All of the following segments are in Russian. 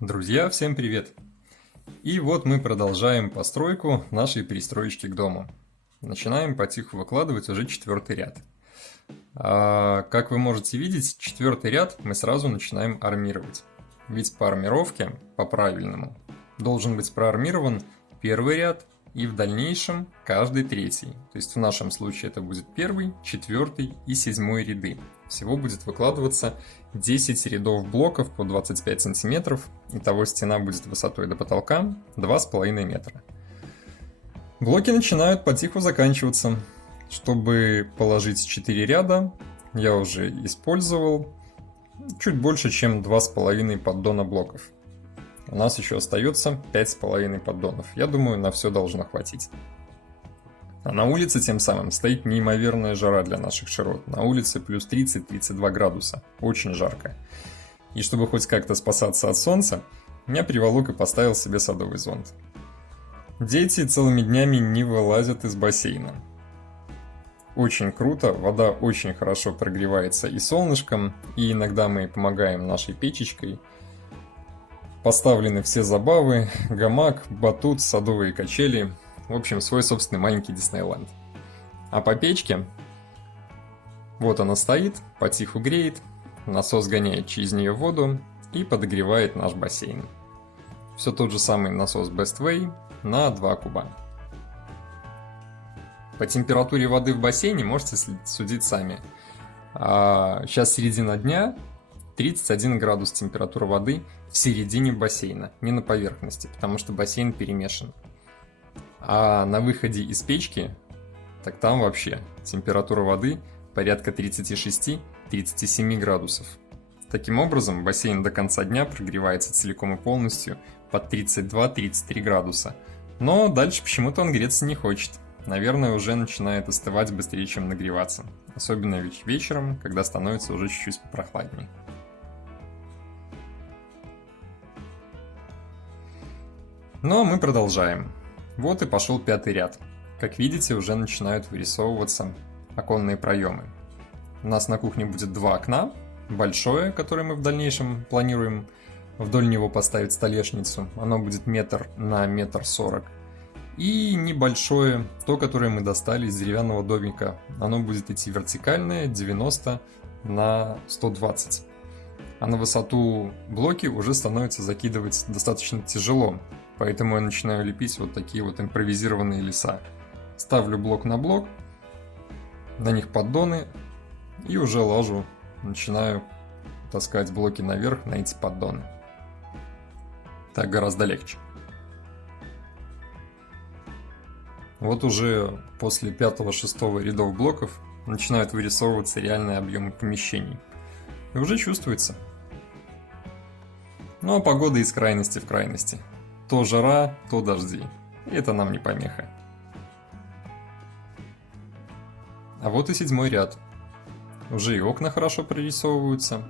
Друзья, всем привет! И вот мы продолжаем постройку нашей пристроечки к дому. Начинаем потиху выкладывать уже четвертый ряд. Как вы можете видеть, четвертый ряд мы сразу начинаем армировать. Ведь по армировке, по-правильному, должен быть проармирован первый ряд и в дальнейшем каждый третий. То есть в нашем случае это будет первый, четвертый и седьмой ряды. Всего будет выкладываться 10 рядов блоков по 25 сантиметров. Итого стена будет высотой до потолка 2,5 метра. Блоки начинают потиху заканчиваться. Чтобы положить 4 ряда, я уже использовал чуть больше, чем 2,5 поддона блоков. У нас еще остается 5,5 поддонов. Я думаю, на все должно хватить. А на улице тем самым стоит неимоверная жара для наших широт. На улице плюс 30-32 градуса. Очень жарко. И чтобы хоть как-то спасаться от солнца, я приволок и поставил себе садовый зонт. Дети целыми днями не вылазят из бассейна. Очень круто, вода очень хорошо прогревается и солнышком, и иногда мы помогаем нашей печечкой. Поставлены все забавы, гамак, батут, садовые качели. В общем, свой собственный маленький Диснейленд. А по печке, вот она стоит, потиху греет, насос гоняет через нее воду и подогревает наш бассейн. Все тот же самый насос Best Way на 2 куба. По температуре воды в бассейне можете судить сами. Сейчас середина дня, 31 градус температура воды в середине бассейна, не на поверхности, потому что бассейн перемешан. А на выходе из печки, так там вообще температура воды порядка 36-37 градусов. Таким образом, бассейн до конца дня прогревается целиком и полностью под 32-33 градуса. Но дальше почему-то он греться не хочет. Наверное, уже начинает остывать быстрее, чем нагреваться. Особенно вечером, когда становится уже чуть-чуть попрохладнее. Но мы продолжаем. Вот и пошел пятый ряд. Как видите, уже начинают вырисовываться оконные проемы. У нас на кухне будет 2 окна. Большое, которое мы в дальнейшем планируем вдоль него поставить столешницу. Оно будет 1 метр на 1,40 м. И небольшое, то, которое мы достали из деревянного домика. Оно будет идти вертикальное, 90 на 120. А на высоту блоки уже становится закидывать достаточно тяжело. Поэтому я начинаю лепить вот такие вот импровизированные леса. Ставлю блок на блок, на них поддоны и уже лажу, начинаю таскать блоки наверх на эти поддоны. Так гораздо легче. Вот уже после 5-6 рядов блоков начинают вырисовываться реальные объемы помещений. И уже чувствуется. Ну а погода из крайности в крайности. То жара, то дожди. И это нам не помеха. А вот и 7 ряд. Уже и окна хорошо прорисовываются.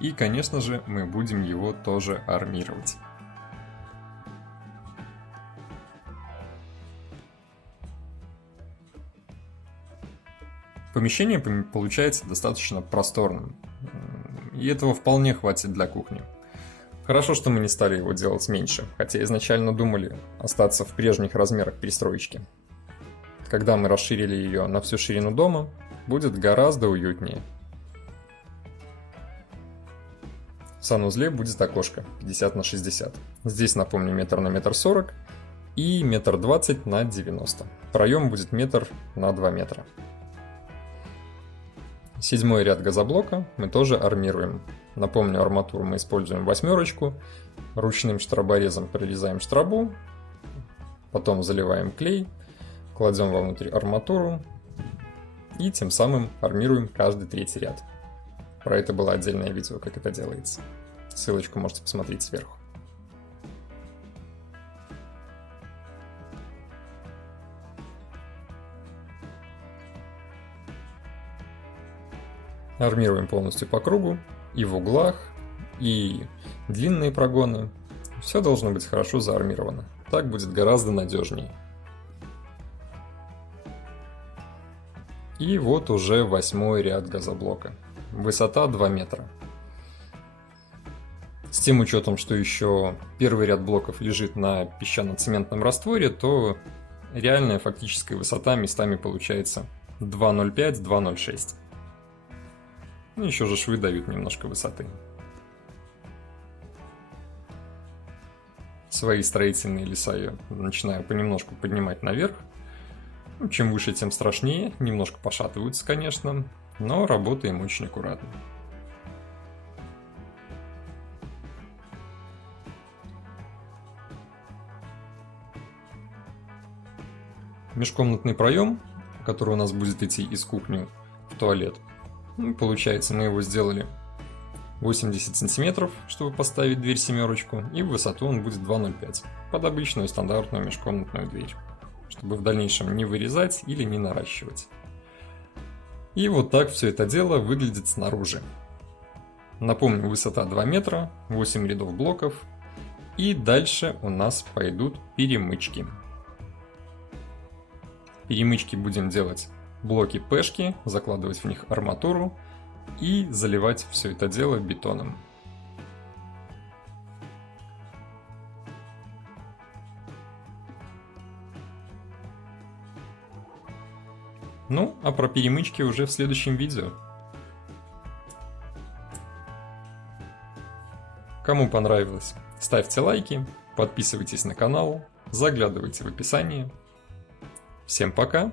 И, конечно же, мы будем его тоже армировать. Помещение получается достаточно просторным. И этого вполне хватит для кухни. Хорошо, что мы не стали его делать меньше, хотя изначально думали остаться в прежних размерах пристроечки. Когда мы расширили ее на всю ширину дома, будет гораздо уютнее. В санузле будет окошко 50 на 60. Здесь, напомню, 1 метр на 1,40 м и 1,20 м на 90. Проем будет 1 метр на 2 метра. 7 ряд газоблока мы тоже армируем. Напомню, арматуру мы используем 8, ручным штроборезом прорезаем штробу, потом заливаем клей, кладем вовнутрь арматуру и тем самым армируем каждый 3-й ряд. Про это было отдельное видео, как это делается. Ссылочку можете посмотреть сверху. Армируем полностью по кругу, и в углах, и длинные прогоны. Все должно быть хорошо заармировано. Так будет гораздо надежнее. И вот уже 8 ряд газоблока. Высота 2 метра. С тем учетом, что еще первый ряд блоков лежит на песчано-цементном растворе, то реальная фактическая высота местами получается 2,05-2,06. Ну, еще же швы дают немножко высоты. Свои строительные леса я начинаю понемножку поднимать наверх. Ну, чем выше, тем страшнее. Немножко пошатываются, конечно, но работаем очень аккуратно. Межкомнатный проем, который у нас будет идти из кухни в туалет, ну, получается, мы его сделали 80 сантиметров, чтобы поставить дверь семерочку, и в высоту он будет 2,05 под обычную стандартную межкомнатную дверь, чтобы в дальнейшем не вырезать или не наращивать. И вот так все это дело выглядит снаружи. Напомню, высота 2 метра, 8 рядов блоков, и дальше у нас пойдут перемычки. Перемычки будем делать блоки пешки, закладывать в них арматуру и заливать все это дело бетоном. Ну, а про перемычки уже в следующем видео. Кому понравилось, ставьте лайки, подписывайтесь на канал, заглядывайте в описание. Всем пока!